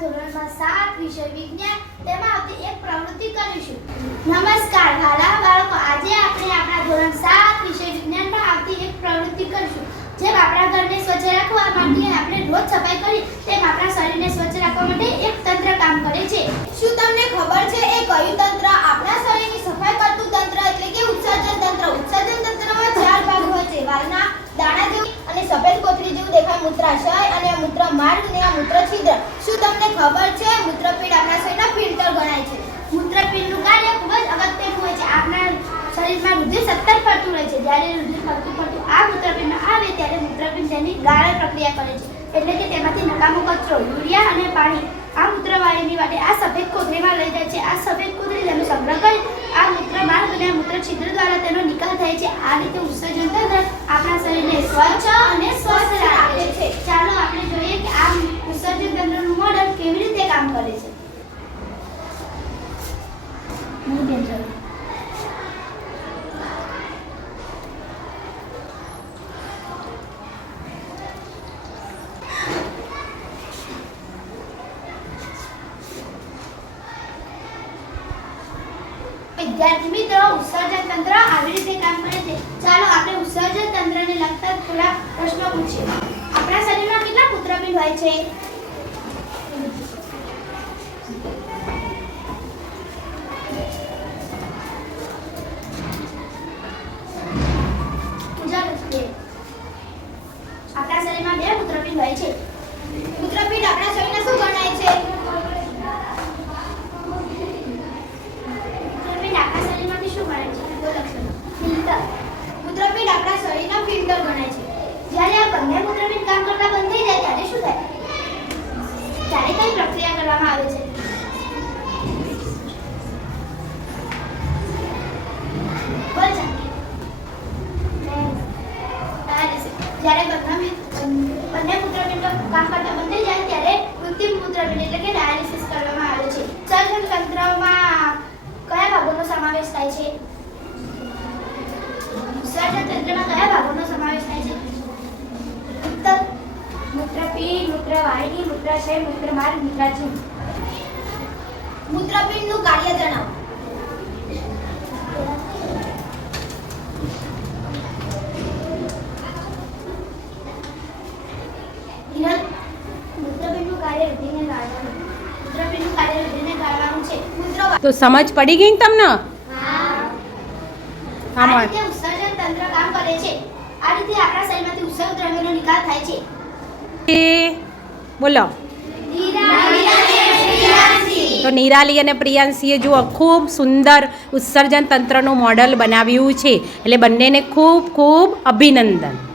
ધોરણમાં સાત વિષય વિજ્ઞાન તેમાં આવતી એક પ્રવૃત્તિ કરીશું. નમસ્કાર, વાલા બાળકો. આજે આપણે આપણા ધોરણ સાત વિષય વિજ્ઞાનમાં આવતી એક પ્રવૃત્તિ કરીશું. જેમ આપણા ઘરને સ્વચ્છ રાખવા માટે આપણે રોજ સફાઈ કરી, તેમ આપણા શરીરને સ્વચ્છ રાખવા માટે એક તંત્ર કામ કરે છે. શું તમને ખબર છે એ કયું તંત્ર? આપણા શરીરની સફાઈ કરતું તંત્ર એટલે કે ઉત્સર્જન તંત્ર. ઉત્સર્જન તંત્રમાં ચાર ભાગ હોય છે. વાલના દાણા જેવું અને સફેદ કોથળી જેવું દેખાય મૂત્રાશય અને મૂત્ર માર્ગને અને આ શું તમને ખબર છે? મૂત્રપિંડ આપણા શરીરના ફિલ્ટર ગણાય છે. મૂત્રપિંડનું કાર્ય ખૂબ જ અગત્યનું હોય છે. આપણા શરીરમાં રુધિર સતત ફરતું રહે છે. જ્યારે રુધિર ફરતું ફરતું આ મૂત્રપિંડમાં આવે, ત્યારે મૂત્રપિંડ તેની ગાળણ પ્રક્રિયા કરે છે. એટલે કે તેમાંથી નકામો કચરો, યુરિયા અને પાણી આ મૂત્રવાહિની માટે આ સફેદ કોથળીમાં લઈ જાય છે. આ સફેદ કોથળી તેનો સંગ્રહ કરી આ મૂત્ર માર્ગ અને મૂત્ર છિદ્ર દ્વારા તેનો નિકાલ થાય છે. આ રીતે ઉત્સર્જન તંત્ર આપણા શરીરને સ્વચ્છ અને સ્વસ્થ રાખે છે ચાલો આપણે જોઈએ કે આ ઉત્સર્જન તંત્રનું મોડલ કેવી રીતે કામ કરે છે નહીં બેન જરૂર. વિદ્યાર્થી મિત્રો ઉત્સર્જન તંત્ર આવી રીતે કામ કરે છે. ચાલો આપણે ઉત્સર્જન તંત્રને લગતા થોડા પ્રશ્નો પૂછીએ. આપણા શરીરમાં કેટલા મૂત્રપિંડ હોય છે? જ્યારે બંને મૂત્રપિંડો કામ કરતા બંધ જાય ત્યારે કૃત્રિમ મૂત્રપિંડ એટલે કે ડાયાલિસિસ કરવામાં આવે છે. સર્જન તંત્રમાં કયા ભાગોનો સમાવેશ થાય છે? સર્જન તંત્રમાં કયા ભાગોનો સમાવેશ થાય છે? ઉત્તર, મૂત્રપિંડ, મૂત્રવાહિની, મૂત્રાશય, મૂત્રમાર્ગ મૂત્રાચિહ્ન મૂત્રપિંડનું કાર્ય જણાવો હિરલ મૂત્રપિંડનું કાર્ય રુધિરને ગાળવાનું મૂત્રપિંડનું કાર્ય રુધિરને ગાળવાનું છે મૂત્ર તો સમજ પડી ગઈ ને તમને? આ રીતે ઉત્સર્જન તંત્ર કામ કરે છે. આ રીતે આપણા શરીરમાંથી ઉત્સર્ગ દ્રવ્યનો નિકાલ થાય છે. એ બોલો. તો નિરાલી અને પ્રિયાંશીએ જુઓ ખૂબ સુંદર ઉત્સર્જન તંત્રનું મોડલ બનાવ્યું છે. એટલે બંનેને ખૂબ ખૂબ અભિનંદન.